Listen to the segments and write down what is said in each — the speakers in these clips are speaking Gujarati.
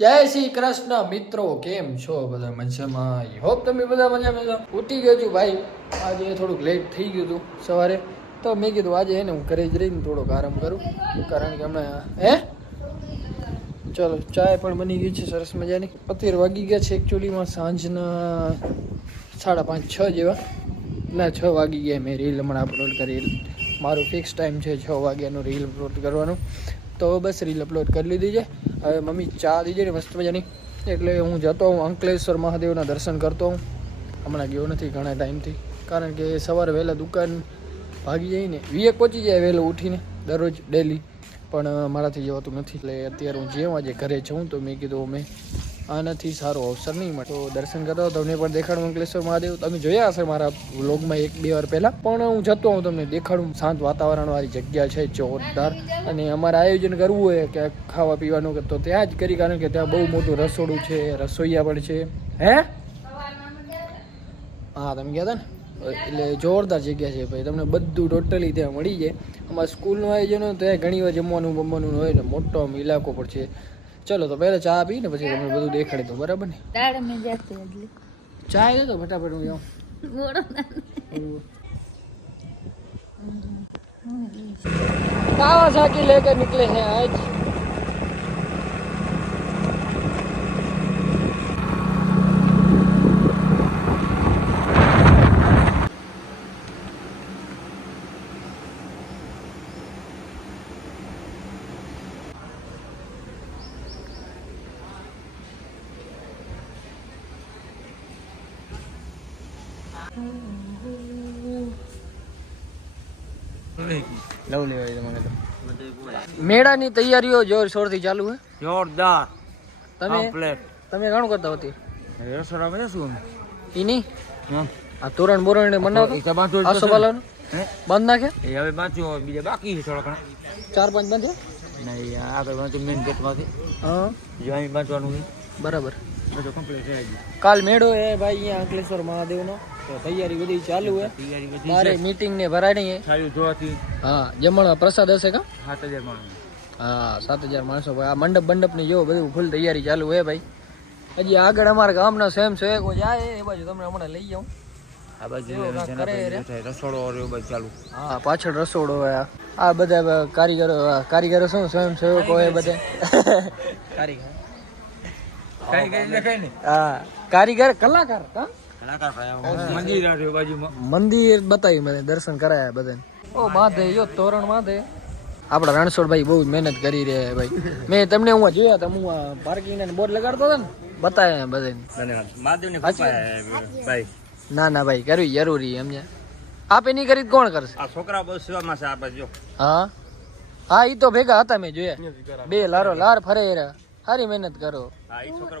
જય શ્રી કૃષ્ણ મિત્રો, કેમ છો બધા મજામાં? હોપ તમે બધા મજામાં છો. ઉઠી ગયો છું ભાઈ. આજે થોડુંક લેટ થઈ ગયું હતું સવારે. તો મેં કીધું આજે એને હું ઘરે જ રહીને થોડોક આરામ કરું. કારણ કે હમણાં, હે? ચલો, ચાય પણ બની ગઈ છે સરસ મજાની. અત્યારે વાગી ગયા છે એકચ્યુઅલીમાં સાંજના સાડા પાંચ, છ જેવા. ના, છ વાગી ગયા મેં રીલ હમણાં અપલોડ કરી. મારું ફિક્સ ટાઈમ છે છ વાગ્યાનું રીલ અપલોડ કરવાનું. તો બસ રીલ અપલોડ કરી લીધી છે. હવે મમ્મી ચા દીધી ને મસ્ત મજાની. એટલે હું જતો હું અંકલેશ્વર મહાદેવના દર્શન કરતો હું હમણાં ગયો નથી ઘણા ટાઈમથી કારણ કે સવારે વહેલા દુકાન ભાગી જઈને ને વીએક પહોંચી જાય વહેલો ઉઠીને, દરરોજ ડેલી પણ મારાથી જવાતું નથી. એટલે અત્યારે હું જેમ આજે ઘરે છું તો મેં કીધું મેં આનાથી સારો અવસર નહીં મળે. તો દર્શન કરતો તમને પણ દેખાડું અંકલેશ્વર મહાદેવ. તમે જોયા હશે મારા વ્લોગમાં એક, બે વાર પહેલાં. પણ હું જતો હું તમને દેખાડું. શાંત વાતાવરણવાળી જગ્યા છે, જોરદાર. અને અમારે આયોજન કરવું હોય કે ખાવા પીવાનું તો ત્યાં જ કરી. કારણ કે ત્યાં બહુ મોટું રસોડું છે, રસોઈયા પણ છે. હે? હા, તમે કહેતા હતા ને? એટલે જોરદાર જગ્યા છે ભાઈ. તમને બધું ટોટલી ત્યાં મળી જાય. અમારા સ્કૂલનું આયોજન હોય ત્યાં ઘણી વાર જમવાનું બમવાનું હોય ને મોટો ઇલાકો પણ છે. ચલો તો પહેલા ચા પી ને પછી તમને બધું દેખાડી દો બરાબર ને? ચા એ તો ફટાફટ હું જાઉં. મોડો ના કાવાસાકી લેકર નીકળે છે આજ. લવ લેવાય તમારે તો મેળાની તૈયારીઓ જોરશોરથી ચાલુ હે? જોરદાર. તમે? તમે ઘણું કરતા હતી? રસોડા બધા શું હમ. આ તોરણ બોરણ ને બનાવતો એ તો બાંધવું જ આસો પડશે. બંધ નાખે? એ હવે બાંચ્યું બીજા બાકી છે થોડા ઘણા. ચાર પાંચ બંધ નહીં આગળ બાંચ્યું મેન ગેટમાંથી હા. જો અહીં બરાબર. બધું કમ્પ્લીટ થઈ ગયું. કાલ મેળો એ ભાઈ અહીંયા અંકલેશ્વર મહાદેવનો. તો તૈયારી બધી ચાલુ હે. તૈયારી બધી મારે મીટિંગ ને ભરાણી હે જોવાથી હા જમણ પ્રસાદ હશે કા? સાત હજાર માણસ. હા સાત હજાર માણસો. ભાઈ આ મંડપ મંડપની જો બધું ફૂલ તૈયારી ચાલુ હે ભાઈ. હજી આગળ અમારા ગામના સ્વયં સેવકો જાય એ બાજુ તમને હમણાં લઈ જાઉં. આ બાજુ રસોડો ચાલુ. હા પાછળ રસોડો હે. આ. બધા કારીગરો કારીગરો શું સ્વયં સેવકો હે બધા? કારીગર. હા કારીગર કલાકાર ભાઈ મંદિર બતાવ્યું મને દર્શન કરાયા બધાને. ઓ માધે યો તોરણ માધે આપણા રણછોડભાઈ બહુ જ મહેનત કરી રહ્યા ભાઈ. મેં તમને હું જોયા હતા હું પાર્કિંગ ને બોર્ડ લગાડતો હતો ને બતાવ્યા બધાને. ને ભાઈ. ના ના ભાઈ કરવી જરૂરી સમજ્યા? આપે નહીં કરી કોણ કરશે? આ છોકરા બહુ સેવામાં છે આપે જો હા? હા ઈ તો ભેગા હતા મેં જોયા. બે લારો લાર ફરે રહ્યા. સારી મહેનત કરો. હા ઈ છોકરા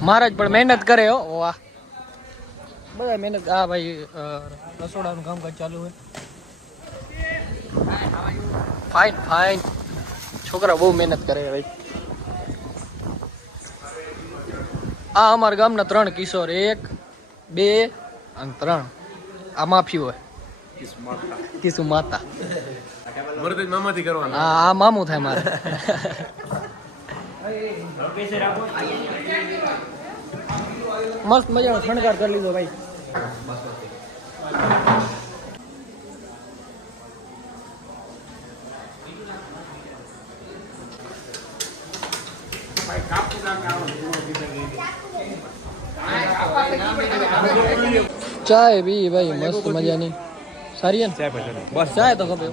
મહારાજ પણ મહેનત કરે હો. વાહ. બધા મહેનત આ ભાઈ રસોડાનું કામકાજ ચાલુ હોય. ફાઇન ફાઇન છોકરા બહુ મહેનત કરે ભાઈ. આ અમારા ગામના ત્રણ કિશોર એક બે અને ત્રણ. આ માફી હોય. કિસુ માતા. હા આ મામું થાય મારે. મસ્ત મજાનો શણગાર કરી લીધો ભાઈ. ચાય બી ભાઈ મસ્ત મજાની. સારી ને? ચાય પછી બસ. ચાય તો ખબર.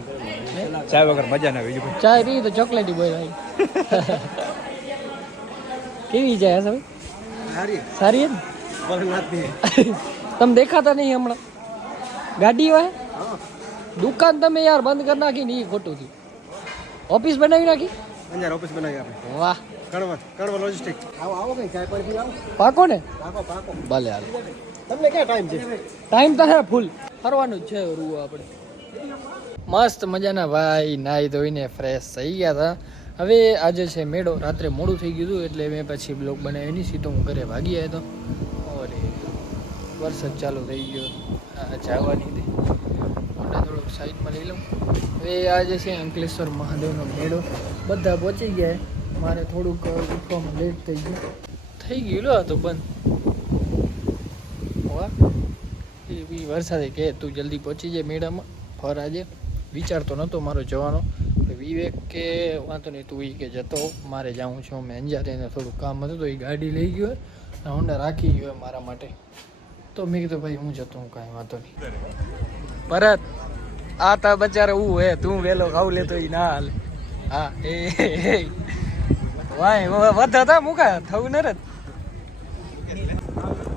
ચાય વગર મજા ના બીજું ચાય પી તો ચોકલેટી બોય ભાઈ. કેવી જાય સર. સારી સારી ને? તમે દેખાતા નહીં હમણાં? ગાડી હોય? દુકાન તમે યાર બંધ કરી નાખી ને એ ખોટું થયું. ઓફિસ બનાવી નાખી? અંજાર ઓફિસ બનાવી આપણે વાહ. કડવા કડવા લોજિસ્ટિક આવો આવો કઈ ચાય પર આવો. પાકો ને? પાકો પાકો. ભલે હાલ. તમને ક્યાં ટાઈમ છે? ટાઈમ તો હે ફૂલ ફરવાનું જ છે રૂ આપણે. મસ્ત મજાના ભાઈ નાહી ધોઈને ફ્રેશ થઈ ગયા હતા. હવે આજે છે મેળો રાત્રે મોડું થઈ ગયું હતું એટલે મેં પછી બ્લોગ બનાવ્યો નહીં સીધો હું ઘરે ભાગી આવ્યો હતો. અરે વરસાદ ચાલુ થઈ ગયો. આ જવાની હતી. મોટા થોડુંક સાઈડમાં લઈ લઉં. હવે આજે છે અંકલેશ્વર મહાદેવનો મેળો. બધા પહોંચી ગયા. મારે થોડુંક ઉઠવામાં લેટ થઈ ગયું. થઈ ગયું લો તો બંધ. એ બી વરસાદે કે તું જલ્દી પહોંચી જાય મેળામાં ફર આજે. વિચારતો નહોતો મારો જવાનો. વિવેક કે વાંધો નહીં તું એ કે જતો મારે જાઉં છું મેં અંજાર એને થોડું કામ હતું તો એ ગાડી લઈ ગયો અને હોન્ડા રાખી ગયો મારા માટે. તો મેં કીધું ભાઈ હું જતો હું કાંઈ વાંધો નહીં. ભરત આ તા બચારે હું હે. તું વેલો ખાવ લેતો એ ના હાલે. હા એ. વાય વધો તો મુકા થવું ન રત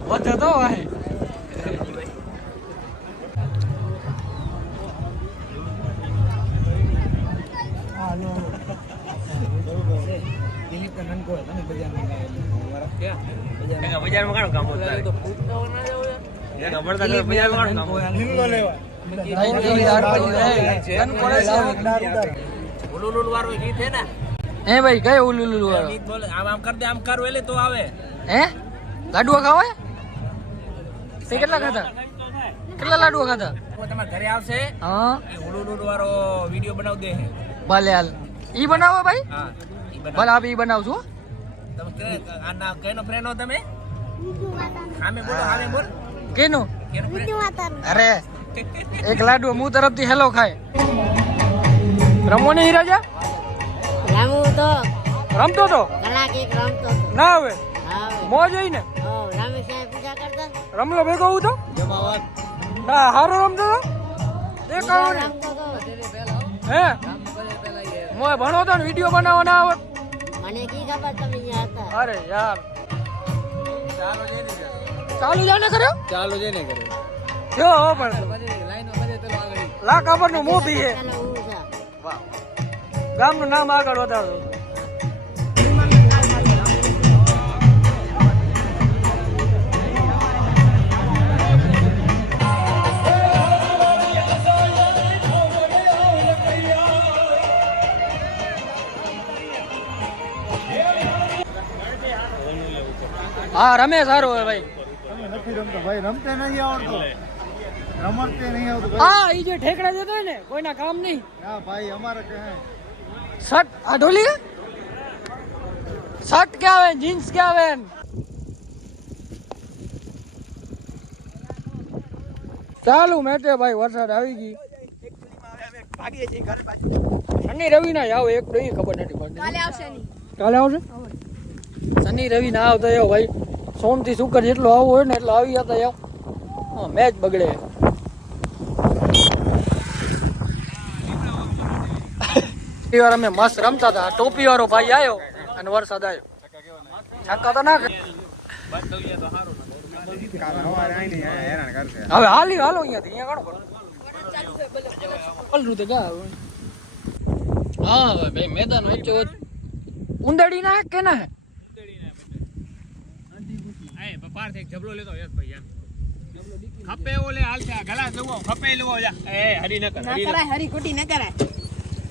વધો તો વાય બજારમાં કામ લેવા હે ભાઈ કયો ઉલુ વાળો? આમ આમ કર દે આમ કર એટલે તો આવે. હે? લાડુઆ ખાવે? હે? તે કેટલા ખાધા? કેટલા લાડુઆ ખાધા? તમારા ઘરે આવશે હા. ઉલુ ઉલુ વાળો વીડિયો બનાવ દે. ભલે હાલ. ઈ બનાવો ભાઈ. હા ભલે આપ ઈ બનાવશું હો. તમે કે આ ના કેનો ફ્રેન્ડ હો તમે? સામે બોલો સામે બોલ. કેનું? કેનો અરે એક લાડુ હું તરફથી હેલો ખાય. રમો ને રાજા તો રમતો તો? કલાક એક રમતો હતો. ના હવે? મોજ હોય ને? રમેશ પૂજા કરતા રમલો ભેગો હું તો? ના હારો રમતો તો? ને. હે? મોય ભણો તો ને વીડિયો બનાવવા ના આવત મને કી ખબર તમે અહીંયા હતા? અરે યાર. ચાલુ જાને કર્યો? ચાલો જઈને કર્યો જો હો પણ. લાખ ખબરનું મોભી છે. વાહ. છે ગામનું નામ આગળ વધારો. હા રમે સારું હોય ભાઈ. નથી રમતો ભાઈ રમતે નહીં આવડતો. રમતે નહીં આવતું હા એ જે ઠેકડા દેતો હોય ને કોઈના કામ નહીં. હા ભાઈ અમારે કહે શર્ટ આ ઢોલી શર્ટ કે આવે? જીન્સ કે આવે ચાલુ મેટે ભાઈ વરસાદ આવી ગઈ. શનિ રવિ ના આવો એક ડોઈ ખબર નથી પડતી. કાલે આવશે કાલે આવશે? શનિ રવિ ના આવતા એવો ભાઈ સોમથી શુક્ર જેટલો આવવું હોય ને એટલો આવી જતા હા મેચ બગડે. વાર અમે મસ્ત રમતા હતા. ટોપી વાળો ભાઈ આવ્યો અને વરસાદ આવ્યો છક્કા તો ના કરે. હવે હાલી હાલો અહીંયાથી અહીંયા ઘણો પલરું જા હા ભાઈ મેદાન વચ્ચે ઉંદડી ના કે ના? પારથી જબલો લેતો યસ ભાઈ યાર. ખપે ઓલે હાલ છે ગલા ખપે લેવો એ હરી ન કર હરી ન હરી ખોટી ન કરાય.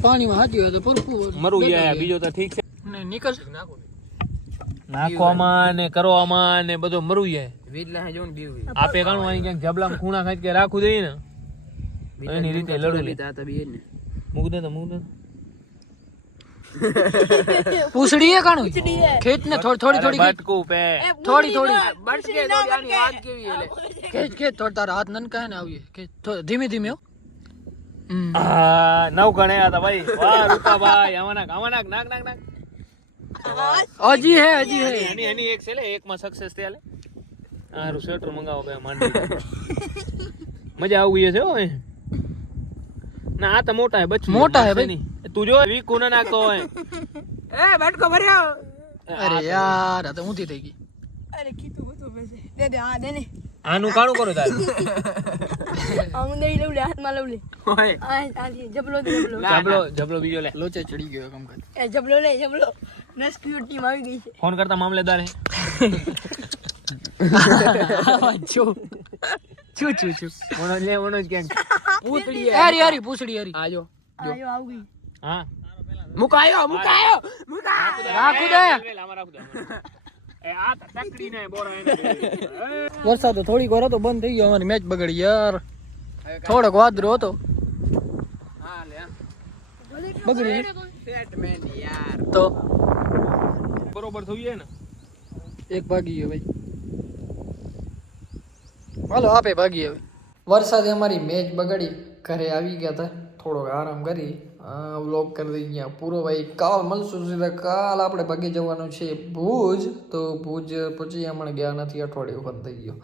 પાણીમાં હાજી હોય તો પરખું મરું જાય બીજો તો ઠીક છે. ને નીકળ નાખવામાં ને કરવામાં ને બધું મરું જાય આપે કાણું અહીં ક્યાંક જબલામાં ખૂણા ખાઈ કે રાખું દઈ ને. એની રીતે લડું લે મૂક દે તો મૂક દે. પૂછડી એ કાણું? ખેત ને થોડી થોડી થોડી બટકુ બટકું પે. થોડી થોડી. ખેંચ ખેત થોડી થોડતા હાથ નન કહે ને આવીએ ખેંચ ધીમે ધીમે હો. નવ ગણ્યા હતા ભાઈ. વાહ રૂપાભાઈ આમાં નાખ આમાં નાખ નાખ નાખ નાખ હજી હે હજી હે. એની એની એક છે લે એક માં સક્સેસ થયા લે. હારું સ્વેટર મંગાવો બે માંડી મજા આવી છે હો ના આ તો મોટા હે બચ્ચું મોટા હે ભાઈ. તું જો વી કોને નાખતો હોય. એ બટકો ભર્યો. અરે યાર આ તો ઊંધી થઈ ગઈ. અરે કીધું બધું પછી. દે દે આ દે ને. આનું કાણું કરો તારે? આમ દઈ લઉં લે હાથમાં લઉં લે. ઓય આ જબલો જબલો. જબલો જબલો બીજો લે. લોચે ચડી ગયો કમ કર. એ જબલો લે જબલો. રેસ્ક્યુ ટીમ આવી ગઈ છે. ફોન કરતા મામલેદાર હે જો છું છું છું. ઓનો લે ઓનો જ ક્યાંક પૂછડી યારી યારી પૂછડી હરી આજો આયો આવ ગઈ. હા. મુકાયો મુકાયો રાખું દે. રાખું આ વરસાદ થોડીક વાર હતો બંધ થઈ ગયો અમારી મેચ બગડી યાર. થોડોક વાદળો હતો. બગડી તો? બરોબર થયું છે ને? એક ભાગી ગયો ભાઈ. હાલો આપે ભાગી હવે. વરસાદે અમારી મેચ બગાડી ઘરે આવી ગયા હતા થોડોક આરામ કરી વ્લોગ કરી દઈ ગયા પૂરો ભાઈ, કાલ મળશું સીધા કાલ આપણે ભાગી જવાનું છે ભુજ. તો ભુજ પછી હમણાં ગયા નથી, અઠવાડિયું બંધ થઈ ગયો.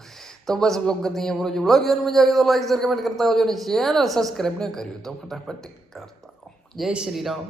તો બસ બ્લોગ કરી દઈએ પૂરો. જો બ્લોગ મજા આવી તો લાઈક શેર કમેન્ટ કરતા હોજો અને ચેનલ સબસ્ક્રાઈબ ન કર્યું તો ફટાફટ કરતા જય શ્રી રામ.